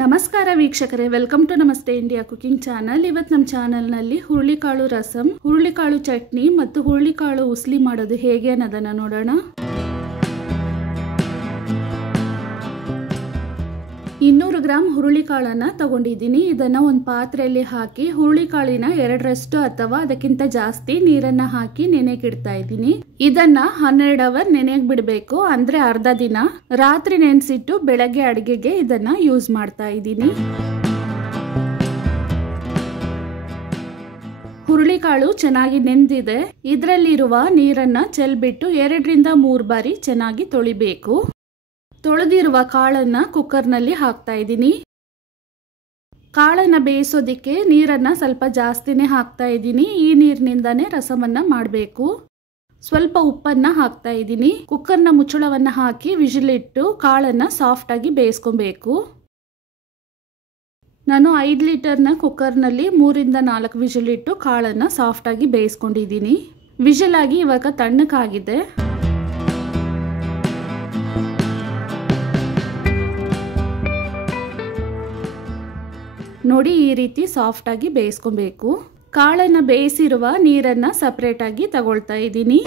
ನಮಸ್ಕಾರ ವೀಕ್ಷಕರೇ, welcome to ನಮಸ್ತೆ ಇಂಡಿಯಾ ಕುಕಿಂಗ್ ಚಾನಲ್. ಇವತ್ತು ನಮ್ಮ ಚಾನಲ್ನಲ್ಲಿ ಹುರುಳಿಕಾಳು ರಸಂ, ಹುರುಳಿಕಾಳು ಚಟ್ನಿ ಮತ್ತು ಹುರುಳಿಕಾಳು ಉಸ್ಲಿ ಮಾಡೋದು ಹೇಗೆ ಅನ್ನೋದನ್ನು ನೋಡೋಣ. 200 ಗ್ರಾಂ ಹುರುಳಿಕಾಳನ್ನು ತಗೊಂಡಿದ್ದೀನಿ. ಇದನ್ನು ಒಂದು ಪಾತ್ರೆಯಲ್ಲಿ ಹಾಕಿ ಹುರುಳಿಕಾಳಿನ 2ರಷ್ಟು ಅಥವಾ ಅದಕ್ಕಿಂತ ಜಾಸ್ತಿ ನೀರನ್ನು ಹಾಕಿ ನೆನೆಗಿಡ್ತಾ ಇದ್ದೀನಿ. ಇದನ್ನ 12 ಅವರ್ ನೆನೆಗೆ ಬಿಡಬೇಕು, ಅಂದ್ರೆ ಅರ್ಧ ದಿನ. ರಾತ್ರಿ ನೆನೆಸಿಟ್ಟು ಬೆಳಗ್ಗೆ ಅಡುಗೆಗೆ ಇದನ್ನ ಯೂಸ್ ಮಾಡ್ತಾ ಇದ್ದೀನಿ. ಹುರುಳಿಕಾಳು ಚೆನ್ನಾಗಿ ನೆಂದಿದೆ. ಇದರಲ್ಲಿರುವ ನೀರನ್ನ ಚೆಲ್ಬಿಟ್ಟು 2 ರಿಂದ 3 ಬಾರಿ ಚೆನ್ನಾಗಿ ತೊಳಿಬೇಕು. ತೊಳೆದಿರುವ ಕಾಳನ್ನ ಕುಕ್ಕರ್ನಲ್ಲಿ ಹಾಕ್ತಾ ಇದ್ದೀನಿ. ಕಾಳನ್ನ ಬೇಯಿಸೋದಿಕ್ಕೆ ನೀರನ್ನ ಸ್ವಲ್ಪ ಜಾಸ್ತಿನೇ ಹಾಕ್ತಾ ಇದ್ದೀನಿ. ಈ ನೀರಿನಿಂದಾನೇ ರಸಮನ್ನ ಮಾಡಬೇಕು. ಸ್ವಲ್ಪ ಉಪ್ಪನ್ನ ಹಾಕ್ತಾ ಇದ್ದೀನಿ. ಕುಕ್ಕರ್ನ ಮುಚ್ಚಳವನ್ನ ಹಾಕಿ ವಿಜಿಲಿಟ್ಟು ಕಾಳನ್ನ ಸಾಫ್ಟ್ ಆಗಿ ಬೇಯಿಸ್ಕೊಬೇಕು. ನಾನು 5 ಲೀಟರ್ನ ಕುಕ್ಕರ್ನಲ್ಲಿ 3 ರಿಂದ 4 ವಿಜಿಲಿಟ್ಟು ಕಾಳನ್ನ ಸಾಫ್ಟ್ ಆಗಿ ಬೇಯಿಸ್ಕೊಂಡಿದ್ದೀನಿ. ವಿಜಿಲ್ ಆಗಿ ಇವಾಗ ತಣ್ಣಕ್ಕಾಗಿದೆ. ನೋಡಿ, ಈ ರೀತಿ ಸಾಫ್ಟ್ ಆಗಿ ಬೇಯಿಸ್ಕೊಬೇಕು. ಕಾಳನ್ನ ಬೇಯಿಸಿರುವ ನೀರನ್ನ ಸಪರೇಟ್ ಆಗಿ ತಗೊಳ್ತಾ ಇದ್ದೀನಿ.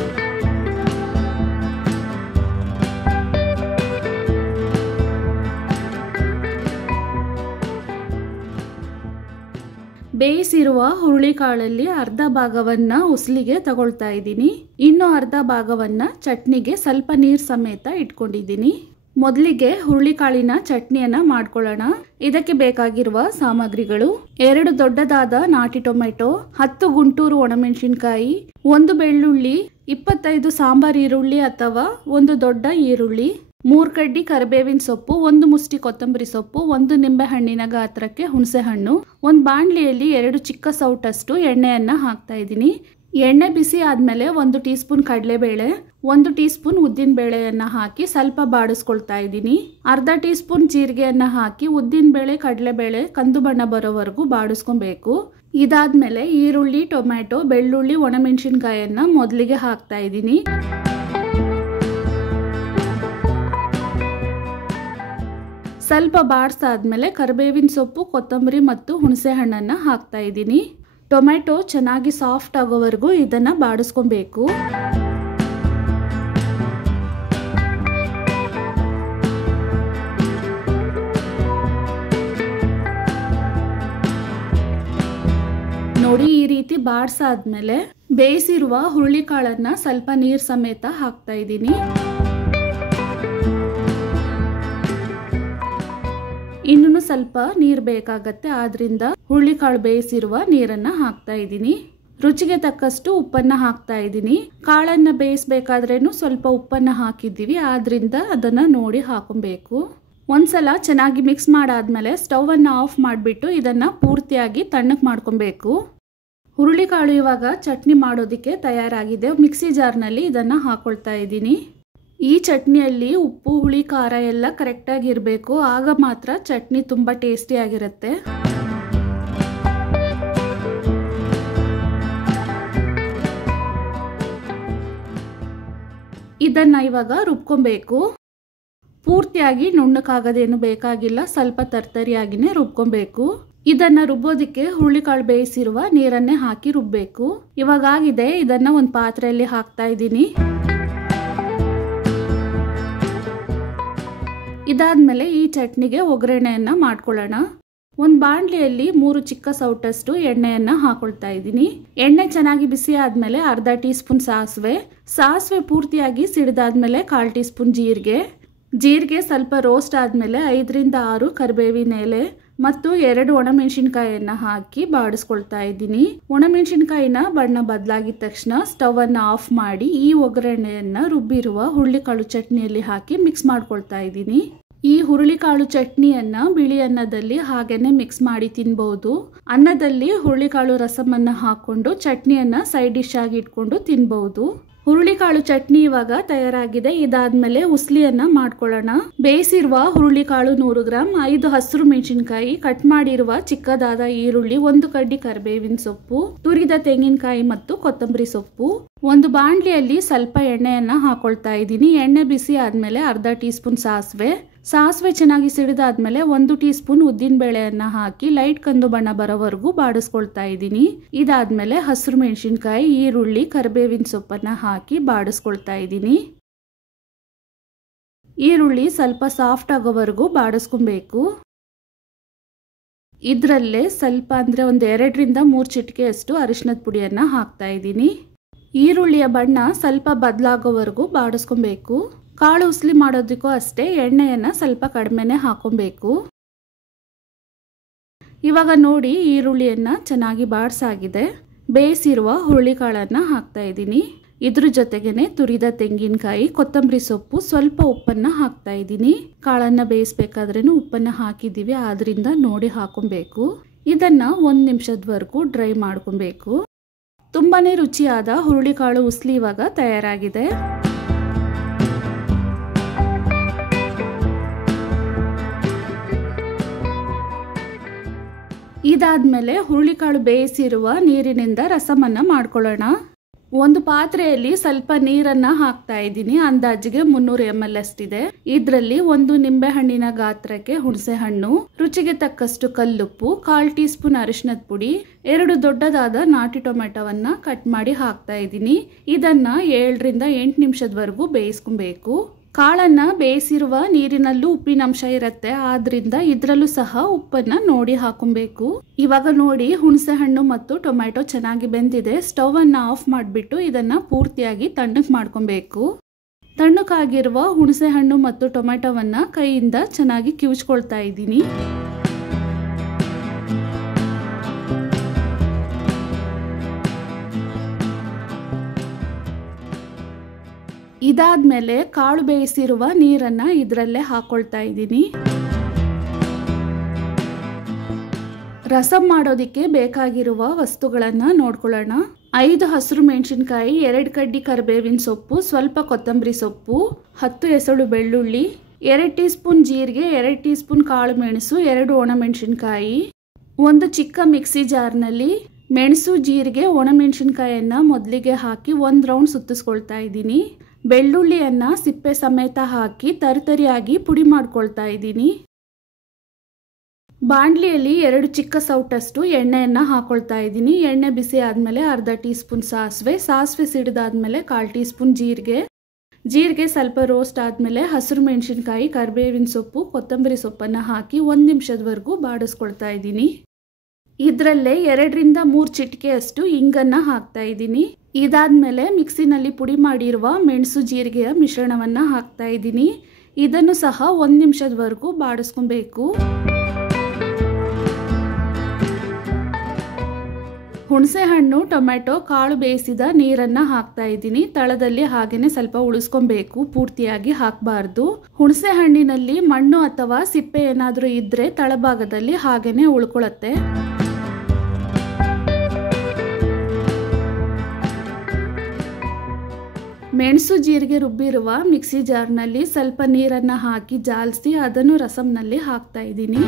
ಬೇಯಿಸಿರುವ ಹುರುಳಿಕಾಳಲ್ಲಿ ಅರ್ಧ ಭಾಗವನ್ನ ಉಸ್ಲಿಗೆ ತಗೊಳ್ತಾ ಇದ್ದೀನಿ. ಇನ್ನು ಅರ್ಧ ಭಾಗವನ್ನ ಚಟ್ನಿಗೆ ಸ್ವಲ್ಪ ನೀರು ಸಮೇತ ಇಟ್ಕೊಂಡಿದ್ದೀನಿ. ಮೊದಲಿಗೆ ಹುರುಳಿಕಾಳಿನ ಚಟ್ನಿಯನ್ನ ಮಾಡ್ಕೊಳ್ಳೋಣ. ಇದಕ್ಕೆ ಬೇಕಾಗಿರುವ ಸಾಮಗ್ರಿಗಳು: 2 ದೊಡ್ಡದಾದ ನಾಟಿ ಟೊಮೆಟೊ, 10 ಗುಂಟೂರು ಒಣಮೆಣಸಿನಕಾಯಿ, 1 ಬೆಳ್ಳುಳ್ಳಿ, 25 ಸಾಂಬಾರ್ ಈರುಳ್ಳಿ ಅಥವಾ 1 ದೊಡ್ಡ ಈರುಳ್ಳಿ, 3 ಕಡ್ಡಿ ಕರಿಬೇವಿನ ಸೊಪ್ಪು, 1 ಮುಷ್ಟಿ ಕೊತ್ತಂಬರಿ ಸೊಪ್ಪು, 1 ನಿಂಬೆ ಹಣ್ಣಿನ ಗಾತ್ರಕ್ಕೆ ಹುಣಸೆ ಹಣ್ಣು. ಒಂದು ಬಾಣಲಿಯಲ್ಲಿ 2 ಚಿಕ್ಕ ಸೌಟಷ್ಟು ಎಣ್ಣೆಯನ್ನ ಹಾಕ್ತಾ ಇದ್ದೀನಿ. ಎಣ್ಣೆ ಬಿಸಿ ಆದ್ಮೇಲೆ 1 ಟೀ ಸ್ಪೂನ್ ಕಡಲೆಬೇಳೆ, 1 ಟೀ ಸ್ಪೂನ್ ಉದ್ದಿನ ಬೇಳೆಯನ್ನ ಹಾಕಿ ಸ್ವಲ್ಪ ಬಾಡಿಸ್ಕೊಳ್ತಾ ಇದ್ದೀನಿ. ಅರ್ಧ ಟೀ ಸ್ಪೂನ್ ಜೀರಿಗೆಯನ್ನ ಹಾಕಿ ಉದ್ದಿನ ಬೇಳೆ ಕಡಲೆಬೇಳೆ ಕಂದು ಬಣ್ಣ ಬರೋವರೆಗೂ ಬಾಡಿಸ್ಕೊಬೇಕು. ಇದಾದ್ಮೇಲೆ ಈರುಳ್ಳಿ, ಟೊಮ್ಯಾಟೊ, ಬೆಳ್ಳುಳ್ಳಿ, ಒಣಮೆಣಸಿನಕಾಯನ್ನ ಮೊದಲಿಗೆ ಹಾಕ್ತಾ ಇದ್ದೀನಿ. ಸ್ವಲ್ಪ ಬಾಡಿಸಾದ್ಮೇಲೆ ಕರಿಬೇವಿನ ಸೊಪ್ಪು, ಕೊತ್ತಂಬರಿ ಮತ್ತು ಹುಣಸೆ ಹಣ್ಣನ್ನ ಹಾಕ್ತಾ ಇದ್ದೀನಿ. ಟೊಮೆಟೊ ಚೆನ್ನಾಗಿ ಸಾಫ್ಟ್ ಆಗೋವರೆಗೂ ಇದನ್ನ ಬಾಡಿಸ್ಕೊಬೇಕು. ನೋಡಿ, ಈ ರೀತಿ ಬಾಡಿಸಾದ್ಮೇಲೆ ಬೇಯಿಸಿರುವ ಹುರುಳಿಕಾಳನ್ನ ಸ್ವಲ್ಪ ನೀರು ಸಮೇತ ಹಾಕ್ತಾ ಇದ್ದೀನಿ. ಇನ್ನೂ ಸ್ವಲ್ಪ ನೀರು ಬೇಕಾಗತ್ತೆ, ಆದ್ರಿಂದ ಹುರುಳಿಕಾಳು ಬೇಯಿಸಿರುವ ನೀರನ್ನ ಹಾಕ್ತಾ ಇದ್ದೀನಿ. ರುಚಿಗೆ ತಕ್ಕಷ್ಟು ಉಪ್ಪನ್ನ ಹಾಕ್ತಾ ಇದ್ದೀನಿ. ಕಾಳನ್ನ ಬೇಯಿಸ್ಬೇಕಾದ್ರೇನು ಸ್ವಲ್ಪ ಉಪ್ಪನ್ನ ಹಾಕಿದ್ದೀವಿ, ಆದ್ರಿಂದ ಅದನ್ನ ನೋಡಿ ಹಾಕೊಬೇಕು. ಒಂದ್ಸಲ ಚೆನ್ನಾಗಿ ಮಿಕ್ಸ್ ಮಾಡಾದ್ಮೇಲೆ ಸ್ಟವ್ ಅನ್ನ ಆಫ್ ಮಾಡಿಬಿಟ್ಟು ಇದನ್ನ ಪೂರ್ತಿಯಾಗಿ ತಣ್ಣಕ್ಕೆ ಮಾಡ್ಕೊಬೇಕು. ಹುರುಳಿಕಾಳು ಇವಾಗ ಚಟ್ನಿ ಮಾಡೋದಕ್ಕೆ ತಯಾರಾಗಿದೆ. ಮಿಕ್ಸಿ ಜಾರ್ನಲ್ಲಿ ಇದನ್ನ ಹಾಕೊಳ್ತಾ ಇದ್ದೀನಿ. ಈ ಚಟ್ನಿಯಲ್ಲಿ ಉಪ್ಪು, ಹುಳಿ, ಖಾರ ಎಲ್ಲ ಕರೆಕ್ಟಾಗಿ ಇರಬೇಕು. ಆಗ ಮಾತ್ರ ಚಟ್ನಿ ತುಂಬ ಟೇಸ್ಟಿಯಾಗಿರುತ್ತೆ. ಇದನ್ನ ಇವಾಗ ರುಬ್ಕೊಬೇಕು. ಪೂರ್ತಿಯಾಗಿ ನುಣ್ಣಕ್ಕಾಗೋದೇನು ಬೇಕಾಗಿಲ್ಲ, ಸ್ವಲ್ಪ ತರ್ತರಿಯಾಗಿನೇ ರುಬ್ಕೊಬೇಕು. ಇದನ್ನ ರುಬ್ಬೋದಿಕ್ಕೆ ಹುರುಳಿಕಾಳು ಬೇಯಿಸಿರುವ ನೀರನ್ನೇ ಹಾಕಿ ರುಬ್ಬೇಕು. ಇವಾಗ ಆಗಿದೆ. ಇದನ್ನ ಒಂದು ಪಾತ್ರೆಯಲ್ಲಿ ಹಾಕ್ತಾ ಇದ್ದೀನಿ. ಇದಾದ್ಮೇಲೆ ಈ ಚಟ್ನಿಗೆ ಒಗ್ಗರಣೆಯನ್ನ ಮಾಡ್ಕೊಳ್ಳೋಣ. ಒಂದು ಬಾಣಲಿಯಲ್ಲಿ 3 ಚಿಕ್ಕ ಸೌಟಷ್ಟು ಎಣ್ಣೆಯನ್ನ ಹಾಕೊಳ್ತಾ ಇದ್ದೀನಿ. ಎಣ್ಣೆ ಚೆನ್ನಾಗಿ ಬಿಸಿ ಆದ್ಮೇಲೆ ಅರ್ಧ ಟೀ ಸ್ಪೂನ್ ಸಾಸಿವೆ ಪೂರ್ತಿಯಾಗಿ ಸಿಡಿದಾದ್ಮೇಲೆ 1/4 ಟೀ ಸ್ಪೂನ್ ಜೀರಿಗೆ ಸ್ವಲ್ಪ ರೋಸ್ಟ್ ಆದ್ಮೇಲೆ 5 ರಿಂದ 6 ಕರಿಬೇವಿನ ಎಲೆ ಮತ್ತು 2 ಒಣಮೆಣಸಿನಕಾಯಿಯನ್ನ ಹಾಕಿ ಬಾಡಿಸ್ಕೊಳ್ತಾ ಇದ್ದೀನಿ. ಒಣಮೆಣಸಿನಕಾಯಿನ ಬಣ್ಣ ಬದಲಾಗಿದ ತಕ್ಷಣ ಸ್ಟವ್ ಅನ್ನ ಆಫ್ ಮಾಡಿ ಈ ಒಗ್ಗರಣೆಯನ್ನ ರುಬ್ಬಿರುವ ಹುರುಳಿಕಾಳು ಚಟ್ನಿಯಲ್ಲಿ ಹಾಕಿ ಮಿಕ್ಸ್ ಮಾಡ್ಕೊಳ್ತಾ ಇದ್ದೀನಿ. ಈ ಹುರುಳಿಕಾಳು ಚಟ್ನಿಯನ್ನ ಬಿಳಿ ಅನ್ನದಲ್ಲಿ ಹಾಗೇನೆ ಮಿಕ್ಸ್ ಮಾಡಿ ತಿನ್ಬಹುದು. ಅನ್ನದಲ್ಲಿ ಹುರುಳಿಕಾಳು ರಸಮನ್ನ ಹಾಕೊಂಡು ಚಟ್ನಿಯನ್ನ ಸೈಡ್ ಡಿಶ್ ಆಗಿ ಇಟ್ಕೊಂಡು ತಿನ್ಬಹುದು. ಹುರುಳಿಕಾಳು ಚಟ್ನಿ ಇವಾಗ ತಯಾರಾಗಿದೆ. ಇದಾದ್ಮೇಲೆ ಉಸ್ಲಿಯನ್ನ ಮಾಡ್ಕೊಳ್ಳೋಣ. ಬೇಯಿಸಿರುವ ಹುರುಳಿಕಾಳು 100 ಗ್ರಾಂ, 5 ಹಸಿರು ಮೆಣಸಿನಕಾಯಿ, ಕಟ್ ಮಾಡಿರುವ ಚಿಕ್ಕದಾದ ಈರುಳ್ಳಿ, 1 ಕಡ್ಡಿ ಕರಿಬೇವಿನ ಸೊಪ್ಪು, ತುರಿದ ತೆಂಗಿನಕಾಯಿ ಮತ್ತು ಕೊತ್ತಂಬರಿ ಸೊಪ್ಪು. ಒಂದು ಬಾಣಲಿಯಲ್ಲಿ ಸ್ವಲ್ಪ ಎಣ್ಣೆಯನ್ನ ಹಾಕೊಳ್ತಾ ಇದ್ದೀನಿ. ಎಣ್ಣೆ ಬಿಸಿ ಆದ್ಮೇಲೆ ಅರ್ಧ ಟೀ ಸ್ಪೂನ್ ಸಾಸಿವೆ, ಸಾಸಿವೆ ಚೆನ್ನಾಗಿ ಸಿಡಿದಾದ್ಮೇಲೆ 1 ಟೀ ಸ್ಪೂನ್ ಉದ್ದಿನ ಬೇಳೆಯನ್ನ ಹಾಕಿ ಲೈಟ್ ಕಂದು ಬಣ್ಣ ಬರೋವರೆಗೂ ಬಾಡಿಸ್ಕೊಳ್ತಾ ಇದ್ದೀನಿ. ಇದಾದ್ಮೇಲೆ ಹಸಿರು ಮೆಣಸಿನಕಾಯಿ, ಈರುಳ್ಳಿ, ಕರಿಬೇವಿನ ಸೊಪ್ಪನ್ನ ಹಾಕಿ ಬಾಡಿಸ್ಕೊಳ್ತಾ ಇದ್ದೀನಿ. ಈರುಳ್ಳಿ ಸ್ವಲ್ಪ ಸಾಫ್ಟ್ ಆಗೋವರೆಗೂ ಬಾಡಿಸ್ಕೊಬೇಕು. ಇದರಲ್ಲೇ ಸ್ವಲ್ಪ ಅಂದರೆ ಒಂದು 2 ರಿಂದ 3 ಚಿಟಿಕೆಯಷ್ಟು ಅರಿಶಿನದ ಪುಡಿಯನ್ನು ಹಾಕ್ತಾ ಇದ್ದೀನಿ. ಈರುಳ್ಳಿಯ ಬಣ್ಣ ಸ್ವಲ್ಪ ಬದಲಾಗೋವರೆಗೂ ಬಾಡಿಸ್ಕೊಬೇಕು. ಕಾಳು ಉಸ್ಲಿ ಮಾಡೋದಕ್ಕೂ ಅಷ್ಟೇ ಎಣ್ಣೆಯನ್ನು ಸ್ವಲ್ಪ ಕಡಿಮೆನೇ ಹಾಕೊಬೇಕು. ಇವಾಗ ನೋಡಿ ಈರುಳ್ಳಿಯನ್ನು ಚೆನ್ನಾಗಿ ಬಾಡಿಸಾಗಿದೆ. ಬೇಯಿಸಿರುವ ಹುರುಳಿಕಾಳನ್ನು ಹಾಕ್ತಾ ಇದ್ದೀನಿ. ಇದ್ರ ಜೊತೆಗೇನೆ ತುರಿದ ತೆಂಗಿನಕಾಯಿ, ಕೊತ್ತಂಬರಿ ಸೊಪ್ಪು, ಸ್ವಲ್ಪ ಉಪ್ಪನ್ನು ಹಾಕ್ತಾ ಇದ್ದೀನಿ. ಕಾಳನ್ನು ಬೇಯಿಸ್ಬೇಕಾದ್ರೂ ಉಪ್ಪನ್ನು ಹಾಕಿದ್ದೀವಿ, ಆದ್ರಿಂದ ನೋಡಿ ಹಾಕೊಬೇಕು. ಇದನ್ನು 1 ನಿಮಿಷದವರೆಗೂ ಡ್ರೈ ಮಾಡ್ಕೊಬೇಕು. ತುಂಬಾನೇ ರುಚಿಯಾದ ಹುರುಳಿಕಾಳು ಉಸ್ಲಿ ಇವಾಗ ತಯಾರಾಗಿದೆ. ಇದಾದ್ಮೇಲೆ ಹುರುಳಿಕಾಳು ಬೇಯಿಸಿರುವ ನೀರಿನಿಂದ ರಸಮನ್ನ ಮಾಡ್ಕೊಳ್ಳೋಣ. ಒಂದು ಪಾತ್ರೆಯಲ್ಲಿ ಸ್ವಲ್ಪ ನೀರನ್ನ ಹಾಕ್ತಾ ಇದ್ದೀನಿ. ಅಂದಾಜಿಗೆ 300 ml ಅಷ್ಟಿದೆ. ಇದರಲ್ಲಿ 1 ನಿಂಬೆ ಹಣ್ಣಿನ ಗಾತ್ರಕ್ಕೆ ಹುಣಸೆ ಹಣ್ಣು, ರುಚಿಗೆ ತಕ್ಕಷ್ಟು ಕಲ್ಲುಪ್ಪು, 1/4 ಟೀ ಸ್ಪೂನ್ ಅರಿಶಿನದ ಪುಡಿ, 2 ದೊಡ್ಡದಾದ ನಾಟಿ ಟೊಮೆಟೊವನ್ನ ಕಟ್ ಮಾಡಿ ಹಾಕ್ತಾ ಇದ್ದೀನಿ. ಇದನ್ನ 7 ರಿಂದ 8 ನಿಮಿಷದವರೆಗೂ ಬೇಯಿಸ್ಕೊಬೇಕು. ಕಾಳನ್ನ ಬೇಯಿಸಿರುವ ನೀರಿನಲ್ಲೂ ಉಪ್ಪಿನಂಶ ಇರುತ್ತೆ, ಆದ್ರಿಂದ ಇದರಲ್ಲೂ ಸಹ ಉಪ್ಪನ್ನ ನೋಡಿ ಹಾಕೊಬೇಕು. ಇವಾಗ ನೋಡಿ ಹುಣಸೆ ಹಣ್ಣು ಮತ್ತು ಟೊಮ್ಯಾಟೊ ಚೆನ್ನಾಗಿ ಬೆಂದಿದೆ. ಸ್ಟವ್ ಅನ್ನ ಆಫ್ ಮಾಡಿಬಿಟ್ಟು ಇದನ್ನ ಪೂರ್ತಿಯಾಗಿ ತಣ್ಣಗೆ ಮಾಡ್ಕೊಬೇಕು. ತಣ್ಣಗಾಗಿರುವ ಹುಣಸೆ ಹಣ್ಣು ಮತ್ತು ಟೊಮ್ಯಾಟೊವನ್ನ ಕೈಯಿಂದ ಚೆನ್ನಾಗಿ ಕಿವುಚ್ಕೊಳ್ತಾ ಇದ್ದೀನಿ. ಇದಾದ್ಮೇಲೆ ಕಾಳು ಬೇಯಿಸಿರುವ ನೀರನ್ನ ಇದರಲ್ಲೇ ಹಾಕೊಳ್ತಾ ಇದ್ದೀನಿ. ರಸಂ ಮಾಡೋದಿಕ್ಕೆ ಬೇಕಾಗಿರುವ ವಸ್ತುಗಳನ್ನ ನೋಡ್ಕೊಳ್ಳೋಣ. 5 ಹಸಿರು ಮೆಣಸಿನಕಾಯಿ, 2 ಕಡ್ಡಿ ಕರಿಬೇವಿನ ಸೊಪ್ಪು, ಸ್ವಲ್ಪ ಕೊತ್ತಂಬರಿ ಸೊಪ್ಪು, 10 ಎಸಳು ಬೆಳ್ಳುಳ್ಳಿ, 2 ಟೀ ಸ್ಪೂನ್ ಜೀರಿಗೆ, 2 ಟೀ ಸ್ಪೂನ್ ಕಾಳು ಮೆಣಸು, 2 ಒಣಮೆಣಸಿನಕಾಯಿ. ಒಂದು ಚಿಕ್ಕ ಮಿಕ್ಸಿ ಜಾರ್ನಲ್ಲಿ ಮೆಣಸು, ಜೀರಿಗೆ, ಒಣಮೆಣಸಿನಕಾಯಿಯನ್ನ ಮೊದಲಿಗೆ ಹಾಕಿ 1 ರೌಂಡ್ ಸುತ್ತಿಸ್ಕೊಳ್ತಾ ಇದ್ದೀನಿ. ಬೆಳ್ಳುಳ್ಳಿಯನ್ನ ಸಿಪ್ಪೆ ಸಮೇತ ಹಾಕಿ ತರಿತರಿಯಾಗಿ ಪುಡಿ ಮಾಡ್ಕೊಳ್ತಾ ಇದ್ದೀನಿ. ಬಾಣಲಿಯಲ್ಲಿ 2 ಚಿಕ್ಕ ಸೌಟಷ್ಟು ಎಣ್ಣೆಯನ್ನ ಹಾಕೊಳ್ತಾ ಇದ್ದೀನಿ. ಎಣ್ಣೆ ಬಿಸಿ ಆದ್ಮೇಲೆ 1/2 ಟೀ ಸ್ಪೂನ್ ಸಾಸಿವೆ ಸಿಡಿದಾದ್ಮೇಲೆ 1/4 ಟೀ ಸ್ಪೂನ್ ಜೀರಿಗೆ ಸ್ವಲ್ಪ ರೋಸ್ಟ್ ಆದ್ಮೇಲೆ ಹಸಿರು ಮೆಣಸಿನಕಾಯಿ, ಕರಿಬೇವಿನ ಸೊಪ್ಪು, ಕೊತ್ತಂಬರಿ ಸೊಪ್ಪನ್ನ ಹಾಕಿ 1 ನಿಮಿಷದವರೆಗೂ ಬಾಡಿಸ್ಕೊಳ್ತಾ ಇದ್ದೀನಿ. ಇದರಲ್ಲೇ 2 ರಿಂದ 3 ಚಿಟಿಕೆಯಷ್ಟು ಇಂಗನ್ನ ಹಾಕ್ತಾ ಇದ್ದೀನಿ. ಇದಾದ್ಮೇಲೆ ಮಿಕ್ಸಿನಲ್ಲಿ ಪುಡಿ ಮಾಡಿರುವ ಮೆಣಸು ಜೀರಿಗೆಯ ಮಿಶ್ರಣವನ್ನ ಹಾಕ್ತಾ ಇದ್ದೀನಿ. ಇದನ್ನು ಸಹ 1 ನಿಮಿಷದವರೆಗೂ ಬಾಡಿಸ್ಕೊಬೇಕು. ಹುಣಸೆ ಹಣ್ಣು, ಟೊಮ್ಯಾಟೊ, ಕಾಳು ಬೇಯಿಸಿದ ನೀರನ್ನ ಹಾಕ್ತಾ ಇದ್ದೀನಿ. ತಳದಲ್ಲಿ ಹಾಗೇನೆ ಸ್ವಲ್ಪ ಉಳಿಸ್ಕೊಬೇಕು, ಪೂರ್ತಿಯಾಗಿ ಹಾಕಬಾರ್ದು. ಹುಣಸೆ ಹಣ್ಣಿನಲ್ಲಿ ಮಣ್ಣು ಅಥವಾ ಸಿಪ್ಪೆ ಏನಾದರೂ ಇದ್ರೆ ತಳಭಾಗದಲ್ಲಿ ಹಾಗೇನೆ ಉಳ್ಕೊಳ್ಳುತ್ತೆ. ಮೆಣಸು ಜೀರಿಗೆ ರುಬ್ಬಿರುವ ಮಿಕ್ಸಿ ಜಾರ್ನಲ್ಲಿ ಸ್ವಲ್ಪ ನೀರನ್ನ ಹಾಕಿ ಜಾಲಿಸಿ ಅದನ್ನು ರಸಂನಲ್ಲಿ ಹಾಕ್ತಾ ಇದ್ದೀನಿ.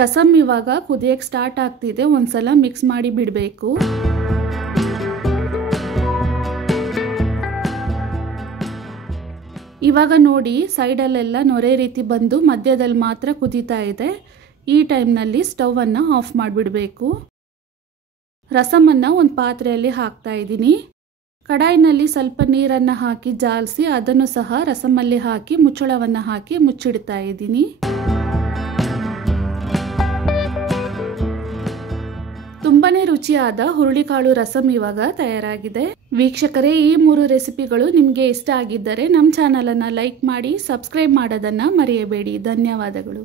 ರಸಂ ಇವಾಗ ಕುದಿಯಕ್ಕೆ ಸ್ಟಾರ್ಟ್ ಆಗ್ತಿದೆ. ಒಂದ್ಸಲ ಮಿಕ್ಸ್ ಮಾಡಿ ಬಿಡಬೇಕು. ಇವಾಗ ನೋಡಿ ಸೈಡಲ್ಲೆಲ್ಲ ನೊರೆ ರೀತಿ ಬಂದು ಮಧ್ಯದಲ್ಲಿ ಮಾತ್ರ ಕುದೀತಾ ಇದೆ. ಈ ಟೈಮ್ನಲ್ಲಿ ಸ್ಟವ್ ಅನ್ನು ಆಫ್ ಮಾಡಿಬಿಡಬೇಕು. ರಸಮನ್ನು ಒಂದು ಪಾತ್ರೆಯಲ್ಲಿ ಹಾಕ್ತಾ ಇದ್ದೀನಿ. ಕಡಾಯಿನಲ್ಲಿ ಸ್ವಲ್ಪ ನೀರನ್ನು ಹಾಕಿ ಜಾಲಿಸಿ ಅದನ್ನು ಸಹ ರಸಮಲ್ಲಿ ಹಾಕಿ ಮುಚ್ಚಳವನ್ನು ಹಾಕಿ ಮುಚ್ಚಿಡ್ತಾ ಇದ್ದೀನಿ. ತುಂಬಾನೇ ರುಚಿಯಾದ ಹುರುಳಿಕಾಳು ರಸಂ ಇವಾಗ ತಯಾರಾಗಿದೆ. ವೀಕ್ಷಕರೇ, ಈ 3 ರೆಸಿಪಿಗಳು ನಿಮಗೆ ಇಷ್ಟ ಆಗಿದ್ದರೆ ನಮ್ಮ ಚಾನಲ್ ಅನ್ನು ಲೈಕ್ ಮಾಡಿ, ಸಬ್ಸ್ಕ್ರೈಬ್ ಮಾಡೋದನ್ನ ಮರೆಯಬೇಡಿ. ಧನ್ಯವಾದಗಳು.